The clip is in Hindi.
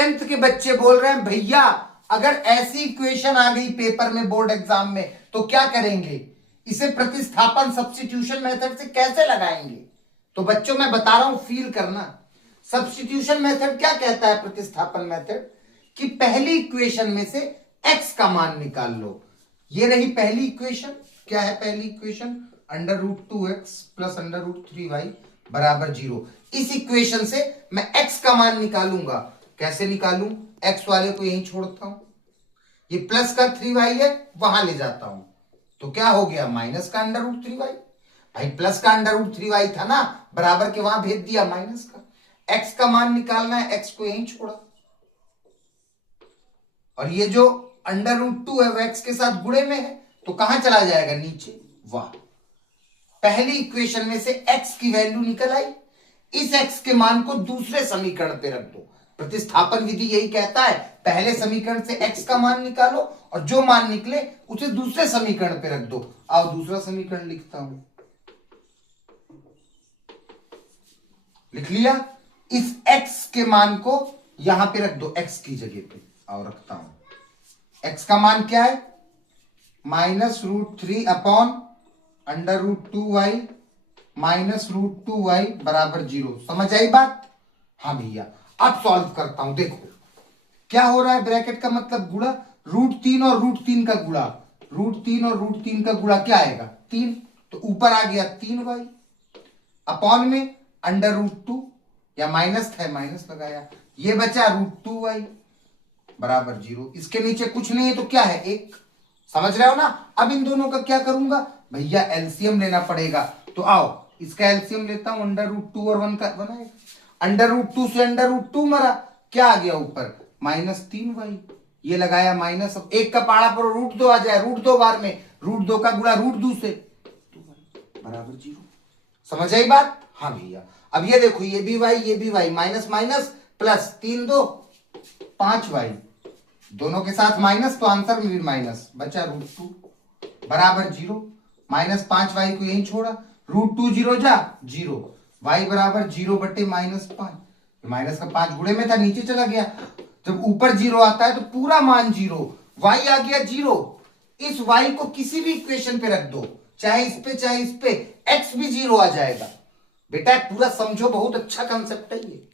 10th के बच्चे बोल रहे हैं भैया अगर ऐसी इक्वेशन आ गई पेपर में बोर्ड एग्जाम में तो क्या करेंगे, इसे प्रतिस्थापन सब्स्टिट्यूशन मेथड से कैसे लगाएंगे। तो बच्चों मैं बता रहा हूं, फील करना। सब्स्टिट्यूशन मेथड क्या कहता है, प्रतिस्थापन मेथड, कि पहली इक्वेशन में से x का मान निकाल लो। ये रही पहली इक्वेशन। क्या है पहली इक्वेशन, √2x प्लस √3y बराबर 0। इस इक्वेशन से मैं x का मान निकालूंगा। कैसे निकालूं, x वाले को यहीं छोड़ता हूं, ये प्लस का 3y है वहां ले जाता हूं, तो क्या हो गया माइनस का √3y। भाई प्लस का √3y था ना, बराबर के वहां भेज दिया माइनस का। x का मान निकालना है, x को यहीं छोड़ा, और ये जो √2 है वो x के साथ गुणे में है तो कहां चला जाएगा, नीचे। वाह, पहली इक्वेशन में से x की वैल्यू निकल आई। इस x के मान को दूसरे समीकरण पे रख दो। प्रतिस्थापन विधि यही कहता है, पहले समीकरण से x का मान निकालो और जो मान निकले उसे दूसरे समीकरण पे रख दो। आओ दूसरा समीकरण लिखता हूं, लिख लिया। इस x के मान को यहां पे रख दो, x की जगह पे। आओ रखता हूं, x का मान क्या है, -√3 अपॉन √2y माइनस √2y बराबर 0। समझ आई बात। हाँ भैया, अब सॉल्व करता हूं। देखो क्या हो रहा है, ब्रैकेट का मतलब गुणा, √3 और √3 का गुणा, √3 और √3 का गुणा क्या आएगा, 3। तो ऊपर आ गया 3y अपॉन में √2, या माइनस था माइनस लगाया, ये बचा √2y बराबर 0। इसके नीचे कुछ नहीं है तो क्या है, 1। समझ रहे हो ना। अब इन दोनों का क्या करूंगा भैया, एलसीएम लेना पड़ेगा। तो आओ इसका एलसीएम लेता हूं, √2 और 1 का बनाएगा। √2 से √2 मरा, क्या आ गया ऊपर, -3y, ये लगाया माइनस। अब 1 का पाड़ा पर √2 आ जाए, √2 बार में, √2 का गुणा √2 से बराबर 0। समझ आई बात। हाँ भैया, अब ये देखो, ये भी y ये भी y, minus minus plus, 3 2 5y, दोनों के साथ माइनस तो आंसर में भी माइनस, बचा √2 बराबर 0। -5y को यहीं छोड़ा, √2 0 जा 0, y बराबर 0 बटे -5। माइनस का 5 गुणे में था, नीचे चला गया। जब ऊपर 0 आता है तो पूरा मान 0, y आ गया 0। इस y को किसी भी इक्वेशन पे रख दो, चाहे इस पे चाहे इस पे, x भी 0 आ जाएगा। बेटा पूरा समझो, बहुत अच्छा कंसेप्ट है ये।